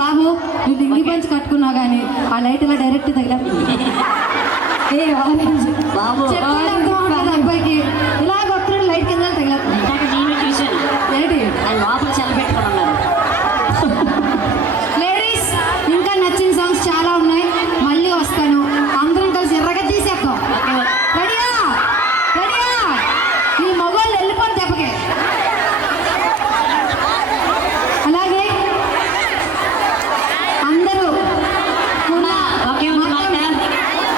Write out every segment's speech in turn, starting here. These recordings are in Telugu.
బాబు నువ్వు లింగి పంచి కట్టుకున్నావు కానీ ఆ లైట్ ఇలా డైరెక్ట్ తగిలా ఏ ఆరెంజ్ బాబు అబ్బాయికి ఇలా కొట్టుడు లైట్ కింద తగిలా నేను చూశాను ఏంటి అది లోపల చల్లబెట్టుకుని ఉన్నారు. లేడీస్ ఇంకా నచ్చిన సాంగ్స్ చాలా ఉన్నాయి, మళ్ళీ వస్తాను. అందరం కలిసి ఎర్రగా తీసేద్దాం. రెడీయా రెడీయా ఈ మగవాళ్ళు వెళ్ళిపోయి దెబ్బకే. అలాగే అందరూ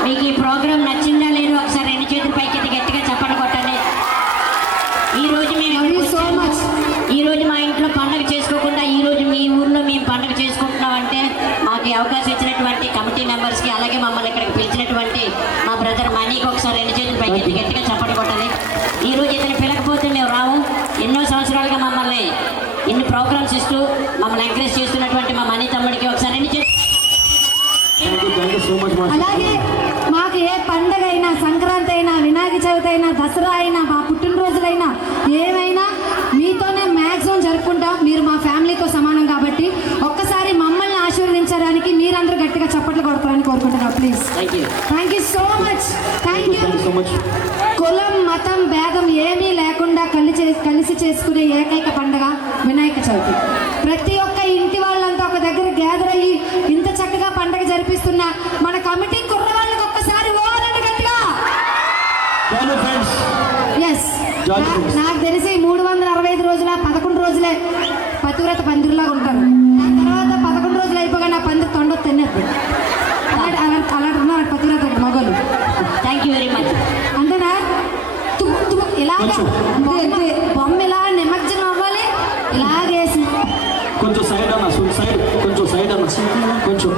మీకు ఈ ప్రోగ్రామ్ నచ్చిందా లేదు ఒకసారి రెండు చేతులు పైకి గట్టిగా చప్పట్లు కొట్టండి. ఈ రోజు మా ఇంట్లో పండుగ చేసుకోకుండా ఈ రోజు మీ ఊర్లో మేము పండుగ చేసుకుంటున్నామంటే మాకు ఈ అవకాశం ఇచ్చినటువంటి కమిటీ మెంబర్స్కి, అలాగే మమ్మల్ని ఇక్కడికి పిలిచినటువంటి మా బ్రదర్ మనీకి ఒకసారి రెండు చేతులు పైకి గట్టిగా చప్పట్లు కొట్టాలి. ఈ రోజు ఇతను పిలకపోతే మేము రావు. ఎన్నో సంవత్సరాలుగా మమ్మల్ని ఇన్ని ప్రోగ్రామ్స్ ఇస్తూ మమ్మల్ని ఎంకరేజ్ చేస్తున్నటువంటి మా మనీ తమ్ముడికి ఒకసారి రెండు చేతులు. అలాగే మాకు ఏ పండగ అయినా, సంక్రాంతి అయినా, వినాయక చవితి అయినా, దసరా అయినా, మా పుట్టినరోజులైనా ఏమైనా మీతోనే మ్యాక్సిమం జరుపుకుంటాం. మీరు మా ఫ్యామిలీతో సమానం కాబట్టి ఒక్కసారి మమ్మల్ని ఆశీర్వదించడానికి మీరందరూ గట్టిగా చప్పట్లు కొడతారని కోరుకుంటున్నాం. Please. Thank you so much. Thank you. కులం మతం భేదం ఏమీ లేకుండా కలిసి చేసుకునే ఏకైక పండుగ వినాయక చవితి. ప్రతి ఒక్క ఇంటి వాళ్ళంతా ఒక దగ్గర గ్యాదర్ అయ్యి ఇంత చక్కగా పండుగ జరిపిస్తున్న మన కమిటీ కుర్రవాళ్ళకి ఒక్కసారి ఓరండి గట్టిగా. ఎస్, నాకు తెలిసి 365 రోజుల 11 రోజులే పతివ్రత పందిరిలాగా ఉంటారు. దాని తర్వాత 11 రోజులు అయిపోగా నా పందిరి తొండ తినేది. అలాంటి ఉన్నారు పతివ్రత మగోళ్ళు. Thank you very much. అంతేనా? ఇలాగ బొమ్మ ఇలా నిమజ్జనం అవ్వాలి, ఇలాగేసి కొంచెం సైడ్ అన్న, కొంచెం సైడ్ అన్న, కొంచెం